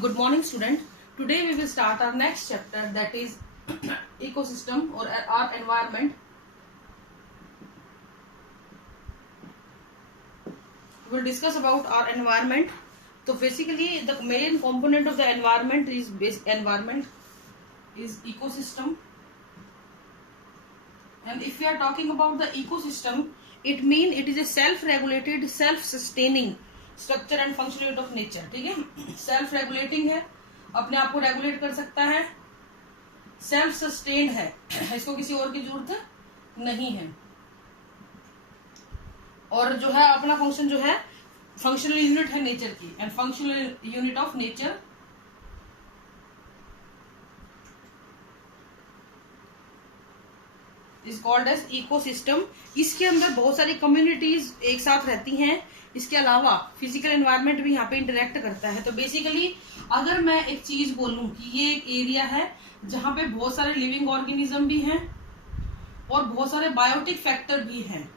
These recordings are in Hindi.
Good morning, student. Today we will start our next chapter, that is ecosystem or our environment. We will discuss about our environment. So basically the main component of the environment is ecosystem. And if we are talking about the ecosystem, it means it is a self-regulated, self-sustaining structure and functional unit of nature. ठीक है, सेल्फ रेगुलेटिंग है, अपने आप को रेगुलेट कर सकता है, सेल्फ सस्टेन्ड है, इसको किसी और की जरूरत नहीं है, और जो है अपना फंक्शन जो है फंक्शनल यूनिट है नेचर की. And functional unit of nature is called as ecosystem. इसके अंदर बहुत सारी कम्युनिटीज एक साथ रहती हैं. इसके अलावा फिजिकल एनवायरनमेंट भी यहाँ पे इंटरेक्ट करता है. तो बेसिकली अगर मैं एक चीज बोलूं कि ये एक एरिया है जहां पे बहुत सारे लिविंग ऑर्गेनिज्म भी हैं और बहुत सारे बायोटिक फैक्टर भी हैं,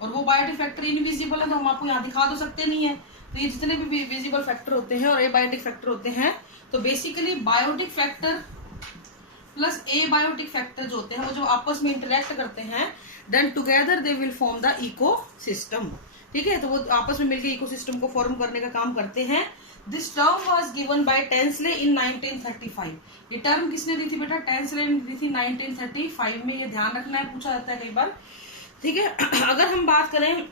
और वो बायोटिक फैक्टर इनविजिबल है तो हम आपको यहाँ दिखा तो सकते नहीं है. तो ये जितने भी विजिबल फैक्टर होते हैं और एबायोटिक फैक्टर होते हैं, तो basically biotic factor plus abiotic factor जो होते हैं वो जो आपस में इंटरेक्ट करते हैं, then together they will form the ecosystem. ठीक है, तो वो आपस में मिलकर इकोसिस्टम को फॉर्म करने का काम करते हैं. This term was given by Tansley in 1935. ये टर्म किसने दी थी बेटा? टेंसले ने दी थी 1935 में. ये ध्यान रखना है, पूछा जाता है कई बार. ठीक है, अगर हम बात करें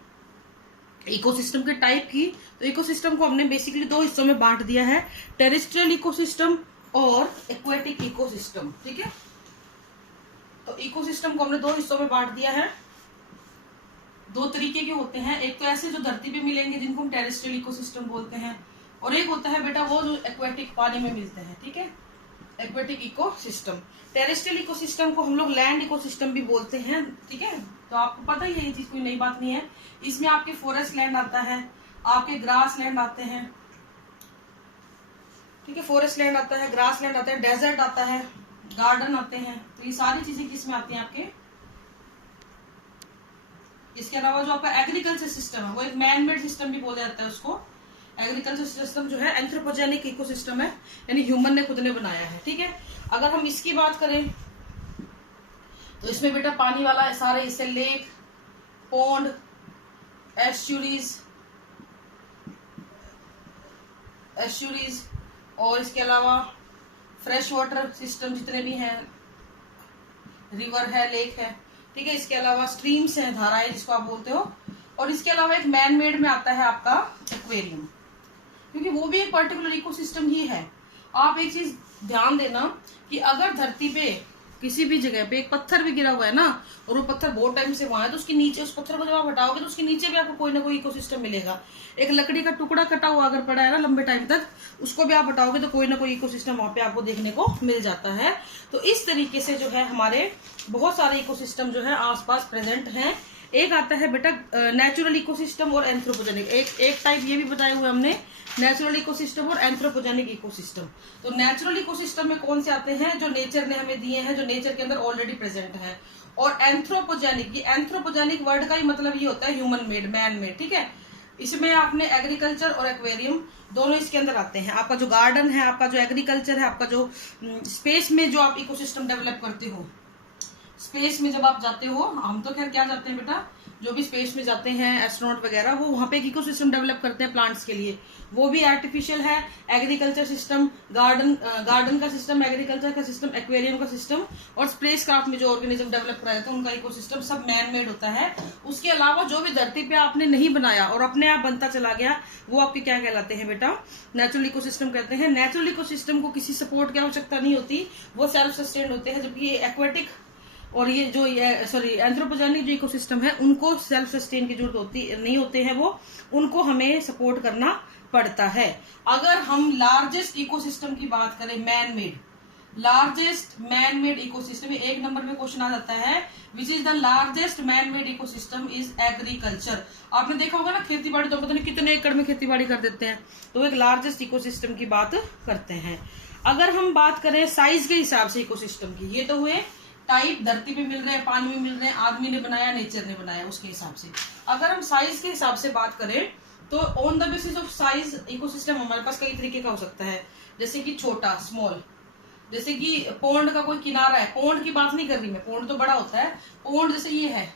इकोसिस्टम के टाइप की, तो इकोसिस्टम को हमने बेसिकली दो हिस्सों में बांट दिया है, टेरेस्ट्रियल इकोसिस्टम और एक्वेटिक इकोसिस्टम. ठीक है, तो इकोसिस्टम को हमने दो हिस्सों में बांट दिया है. दो तरीके के होते हैं, एक तो ऐसे जो धरती पे मिलेंगे जिनको हम टेरेस्ट्रियल इकोसिस्टम बोलते हैं, और एक होता है बेटा वो जो एक्वेटिक पानी में मिलते हैं. ठीक है, एक्वेटिक इकोसिस्टम. टेरेस्ट्रियल इकोसिस्टम को हम लोग लैंड इकोसिस्टम भी बोलते हैं. ठीक है, तो आपको पता ही है, ये चीज कोई नई बात नहीं है. इसमें आपके फॉरेस्ट लैंड आता है, आपके ग्रास लैंड आते हैं. ठीक है, फॉरेस्ट लैंड आता है, ग्रास लैंड आता है, डेजर्ट आता है, गार्डन आते हैं. तो ये सारी चीजें किसमें आती हैं आपके. इसके अलावा जो आपका एग्रीकल्चर सिस्टम है वो एक मैन मेड सिस्टम भी बोला जाता है उसको. एग्रीकल्चर सिस्टम जो है एंथ्रोपोजेनिक इकोसिस्टम है, यानी ह्यूमन ने खुद ने बनाया है. ठीक है, अगर हम इसकी बात करें तो इसमें बेटा पानी वाला है सारे, इससे लेक, पॉन्ड, एस्चुरीज और इसके अलावा फ्रेश वाटर सिस्टम जितने भी हैं, रिवर है, लेक है. ठीक है, इसके अलावा स्ट्रीम्स हैं, धाराएं जिसको आप बोलते हो. और इसके अलावा एक मैन मेड में आता है आपका एक्वेरियम, क्योंकि वो भी एक पर्टिकुलर इकोसिस्टम ही है. आप एक चीज ध्यान देना कि अगर धरती पे किसी भी जगह पे एक पत्थर भी गिरा हुआ है ना, और वो पत्थर बहुत टाइम से वहां है, तो उसके नीचे उस पत्थर को जब आप हटाओगे तो उसके नीचे भी आपको कोई ना कोई इकोसिस्टम मिलेगा. एक लकड़ी का टुकड़ा कटा हुआ अगर पड़ा है ना लंबे टाइम तक, उसको भी आप हटाओगे तो कोई ना कोई इकोसिस्टम वहां पे आपको देखने को मिल जाता है. तो इस तरीके से जो है हमारे बहुत सारे इकोसिस्टम जो है आसपास प्रेजेंट हैं. एक आता है बेटा नेचुरल इकोसिस्टम और एंथ्रोपोजेनिक. एक टाइप ये भी बताया हुआ हमने, नेचुरल इकोसिस्टम और एंथ्रोपोजेनिक इकोसिस्टम. तो नेचुरल इकोसिस्टम में कौन से आते हैं? जो नेचर ने हमें दिए हैं, जो नेचर के अंदर ऑलरेडी प्रेजेंट है. और एंथ्रोपोजेनिक, ये एंथ्रोपोजेनिक वर्ड का ही मतलब ये होता है ह्यूमन मेड, मैन मेड. ठीक है, इसमें आपने एग्रीकल्चर और एक्वेरियम दोनों इसके अंदर आते हैं. आपका जो गार्डन है, आपका जो एग्रीकल्चर है, आपका जो स्पेस में जो आप इकोसिस्टम डेवलप करते हो, स्पेस में जब आप जाते हो, हम तो खैर क्या जाते हैं बेटा, जो भी स्पेस में जाते हैं एस्ट्रोनॉट वगैरह, वो वहां पे एक इकोसिस्टम डेवलप करते हैं प्लांट्स के लिए. वो भी आर्टिफिशियल है. एग्रीकल्चर सिस्टम, गार्डन का सिस्टम, एग्रीकल्चर का सिस्टम, एक्वेरियम का सिस्टम, और स्पेस क्राफ्ट में जो ऑर्गेनिज्म डेवलप कराए थे उनका इकोसिस्टम सब मैन मेड होता है. उसके अलावा जो भी धरती पे आपने नहीं बनाया और अपने आप बनता चला गया, वो आपके क्या कहलाते हैं बेटा? नेचुरल इकोसिस्टम कहते हैं. नेचुरल इकोसिस्टम को किसी सपोर्ट की आवश्यकता नहीं होती, वो सेल्फ सस्टेन्ड होते हैं. जबकि ये एक्वेटिक और ये जो एंथ्रोपोजेनिक जो इकोसिस्टम है, उनको सेल्फ सस्टेन की जरूरत नहीं होते हैं, वो उनको हमें सपोर्ट करना पड़ता है. अगर हम लार्जेस्ट इकोसिस्टम की बात करें, man made, largest man made ecosystem, एक नंबर में क्वेश्चन आ जाता है, which is the largest man made ecosystem is agriculture. आपने देखा होगा ना, खेती बाड़ी तो पता नहीं कितने एकड़ में खेती बाड़ी कर देते हैं, तो एक लार्जेस्ट इकोसिस्टम की बात करते हैं. अगर हम बात करें साइज के हिसाब से इकोसिस्टम की, ये तो हुए टाइप, धरती पे मिल रहे हैं, पानी में मिल रहे हैं, आदमी ने बनाया, नेचर ने बनाया, उसके हिसाब से. अगर हम साइज के हिसाब से बात करें तो on the basis of size ecosystem हमारे पास कई तरीके का हो सकता है, जैसे कि छोटा, स्मॉल, जैसे कि पौंड का कोई किनारा है, पौंड की बात नहीं कर रही मैं, पौंड तो बड़ा होता है, पौंड जैसे ये है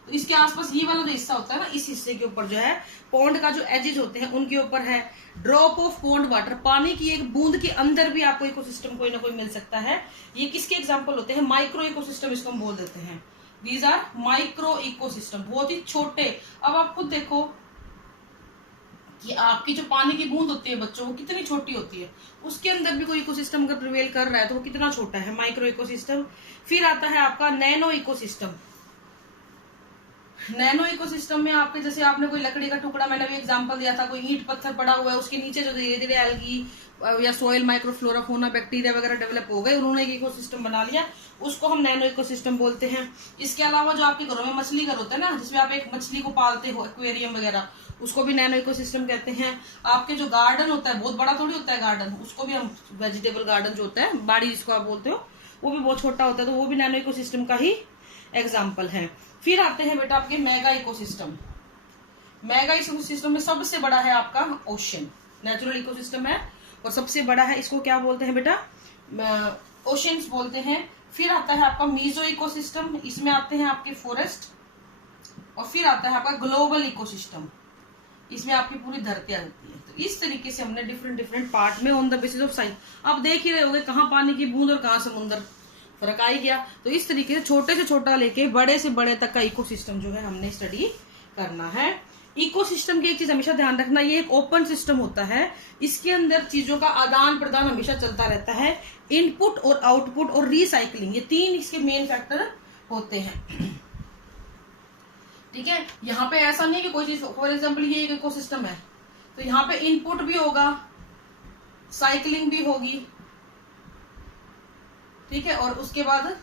तो इसके आसपास ये वाला जो हिस्सा होता है ना, इस हिस्से के ऊपर जो है पौंड का जो एजेस होते हैं उनके ऊपर है। ड्रॉप ऑफ पौंड वाटर, पानी की एक बूंद के अंदर भी आपको इकोसिस्टम कोई ना कोई मिल सकता है। ये किसके एग्जांपल होते हैं? माइक्रो इकोसिस्टम इसको हम बोल देते हैं। दीज आर माइक्रो इकोसिस्टम, बहुत ही छोटे। अब आप खुद देखो कि आपकी जो पानी की बूंद होती है बच्चों, वो कितनी छोटी होती है, उसके अंदर भी कोई इकोसिस्टम अगर प्रिवेल कर रहा है तो वो कितना छोटा है, माइक्रो इकोसिस्टम। फिर आता है आपका नैनो इकोसिस्टम। नैनो इकोसिस्टम में आपके जैसे आपने कोई लकड़ी का टुकड़ा, मैंने भी एग्जांपल दिया था, कोई ईंट पत्थर पड़ा हुआ है, उसके नीचे जो धीरे धीरे एल्गी या सोइल माइक्रोफ्लोरा फौना बैक्टीरिया वगैरह डेवलप हो गए, उन्होंने एक इकोसिस्टम बना लिया, उसको हम नैनो इकोसिस्टम बोलते हैं। इसके अलावा जो आपके घरों में मछली घर होता है ना, जिसमें आप एक मछली को पालते हो, एक्वेरियम वगैरह, उसको भी नैनो इकोसिस्टम कहते हैं। आपके जो गार्डन होता है, बहुत बड़ा थोड़ी होता है गार्डन, उसको भी हम वेजिटेबल गार्डन जो होता है, बाड़ी जिसको आप बोलते हो, वो भी बहुत छोटा होता है, तो वो भी नैनो इकोसिस्टम का ही एग्जाम्पल है। फिर आते हैं बेटा आपके मेगा इकोसिस्टम। मेगा इकोसिस्टम में सबसे बड़ा है आपका ओशन, नेचुरल इकोसिस्टम है और सबसे बड़ा है, इसको क्या बोलते हैं बेटा? ओशंस बोलते हैं। फिर आता है आपका मीजो इकोसिस्टम, इसमें आते हैं आपके फॉरेस्ट। और फिर आता है आपका ग्लोबल इकोसिस्टम, इसमें आपकी पूरी धरतियां होती है। तो इस तरीके से हमने डिफरेंट डिफरेंट पार्ट में on the basis of size, आप देख ही रहे होंगे कहाँ पानी की बूंद और कहाँ समुद्र, फर्क आ ही गया। तो इस तरीके से छोटे से छोटा लेके बड़े से बड़े तक का इकोसिस्टम जो है हमने स्टडी करना है। इकोसिस्टम की एक चीज हमेशा ध्यान रखना, ये एक ओपन सिस्टम होता है, इसके अंदर चीजों का आदान प्रदान हमेशा चलता रहता है। इनपुट और आउटपुट और रिसाइकलिंग, ये तीन इसके मेन फैक्टर होते हैं। ठीक है, यहाँ पे ऐसा नहीं है कि कोई चीज, फॉर एग्जाम्पल ये एक इकोसिस्टम है तो यहाँ पे इनपुट भी होगा, साइकिलिंग भी होगी, ठीक है, और उसके बाद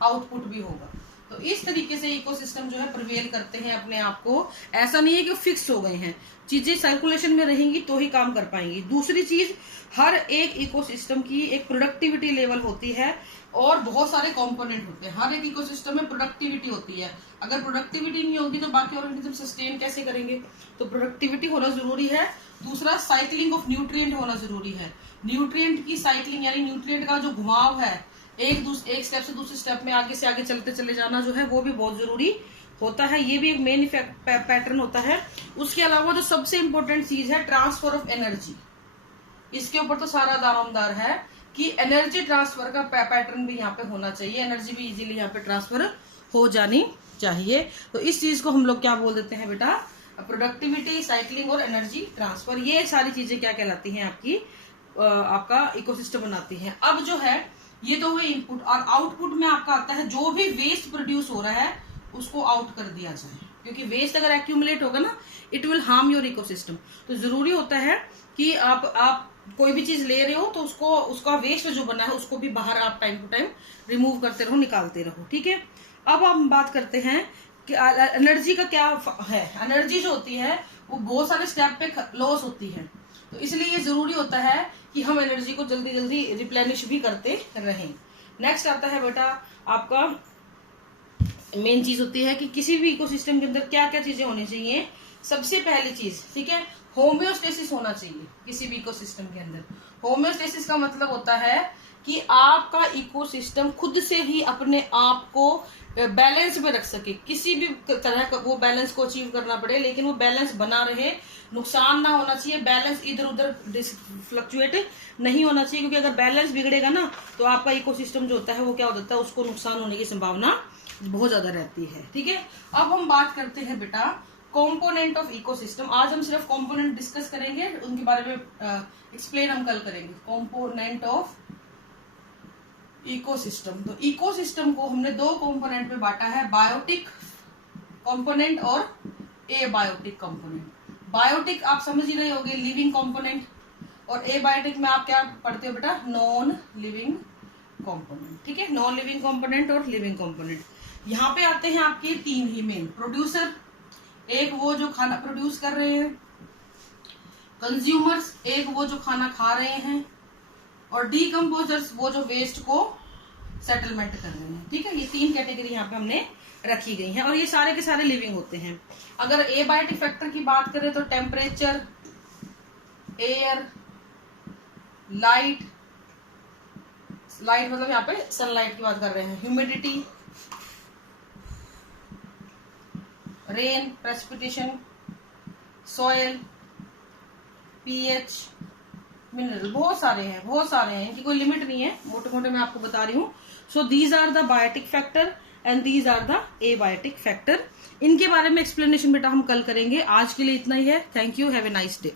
आउटपुट भी होगा। तो इस तरीके से इकोसिस्टम जो है प्रिवेल करते हैं अपने आप को। ऐसा नहीं है कि फिक्स हो गए हैं, चीजें सर्कुलेशन में रहेंगी तो ही काम कर पाएंगी। दूसरी चीज, हर एक इकोसिस्टम की एक प्रोडक्टिविटी लेवल होती है और बहुत सारे कंपोनेंट होते हैं। हर एक इकोसिस्टम में प्रोडक्टिविटी होती है, अगर प्रोडक्टिविटी नहीं होगी तो बाकी ऑर्गेनिज्म सस्टेन कैसे करेंगे? तो प्रोडक्टिविटी होना जरूरी है। दूसरा, साइक्लिंग ऑफ न्यूट्रिएंट होना जरूरी है। न्यूट्रिएंट की साइक्लिंग यानी न्यूट्रिएंट का जो घुमाव है, एक स्टेप से दूसरे स्टेप में आगे से आगे चलते चले जाना जो है, वो भी बहुत जरूरी होता है। ये भी एक मेन पैटर्न होता है। उसके अलावा जो सबसे इंपॉर्टेंट चीज है, ट्रांसफर ऑफ एनर्जी, इसके ऊपर तो सारा दारोमदार है कि एनर्जी ट्रांसफर का पैटर्न भी यहाँ पे होना चाहिए, एनर्जी भी इजीली यहाँ पे ट्रांसफर हो जानी चाहिए। तो इस चीज को हम लोग क्या बोल देते हैं बेटा? प्रोडक्टिविटी, साइक्लिंग और एनर्जी ट्रांसफर। ये सारी चीजें क्या कहलाती हैं? आपकी आपका इकोसिस्टम बनाती हैं। अब जो है ये तो हुए इनपुट, और आउटपुट में आपका आता है जो भी वेस्ट प्रोड्यूस हो रहा है उसको आउट कर दिया जाए, क्योंकि वेस्ट अगर एक्यूमुलेट होगा ना, it will harm your ecosystem. तो जरूरी होता है कि आप कोई भी चीज ले रहे हो तो उसका वेस्ट जो बना है उसको भी बाहर आप टाइम टू टाइम रिमूव करते रहो, निकालते रहो। ठीक है, अब हम बात करते हैं कि एनर्जी का क्या है। एनर्जी जो होती है वो बहुत सारे स्टेप पे लॉस होती है, तो इसलिए ये जरूरी होता है कि हम एनर्जी को जल्दी जल्दी रिप्लेनिश भी करते रहें। नेक्स्ट आता है बेटा आपका मेन चीज होती है कि किसी भी इकोसिस्टम के अंदर क्या क्या चीजें होनी चाहिए। सबसे पहली चीज, ठीक है, होम्योस्टेसिस होना चाहिए किसी भी इकोसिस्टम के अंदर। होम्योस्टेसिस का मतलब होता है कि आपका इकोसिस्टम खुद से ही अपने आप को बैलेंस में रख सके, किसी भी तरह का वो बैलेंस को अचीव करना पड़े लेकिन वो बैलेंस बना रहे, नुकसान ना होना चाहिए, बैलेंस इधर उधर फ्लक्चुएट नहीं होना चाहिए, क्योंकि अगर बैलेंस बिगड़ेगा ना तो आपका इकोसिस्टम जो होता है वो क्या हो जाता है, उसको नुकसान होने की संभावना बहुत ज्यादा रहती है। ठीक है, अब हम बात करते हैं बेटा कंपोनेंट ऑफ इकोसिस्टम। आज हम सिर्फ कंपोनेंट डिस्कस करेंगे, उनके बारे में एक्सप्लेन हम कल करेंगे। कंपोनेंट ऑफ इकोसिस्टम, तो इकोसिस्टम को हमने दो कंपोनेंट में बांटा है, बायोटिक कंपोनेंट और एबायोटिक कंपोनेंट। बायोटिक आप समझ ही रहे होंगे, लिविंग कंपोनेंट, और एबायोटिक में आप क्या पढ़ते हो बेटा? Non living component. ठीक है, नॉन लिविंग कंपोनेंट और लिविंग कंपोनेंट। यहाँ पे आते हैं आपके तीन ही मेन प्रोड्यूसर, एक वो जो खाना प्रोड्यूस कर रहे हैं, कंज्यूमर्स एक वो जो खाना खा रहे हैं, और डीकम्पोजर्स वो जो वेस्ट को सेटलमेंट कर रहे हैं। ठीक है, ये 3 कैटेगरी यहाँ पे हमने रखी गई हैं और ये सारे के सारे लिविंग होते हैं। अगर एबायोटिक फैक्टर की बात करें तो टेम्परेचर, एयर, लाइट मतलब यहाँ पे सनलाइट की बात कर रहे हैं, humidity, rain, precipitation, soil, pH, mineral, बहुत सारे हैं, इनकी कोई लिमिट नहीं है, मोटे मोटे मैं आपको बता रही हूँ। So these are the biotic factor and these are the abiotic factor. इनके बारे में एक्सप्लेनेशन बेटा हम कल करेंगे। आज के लिए इतना ही है। Thank you, have a nice day.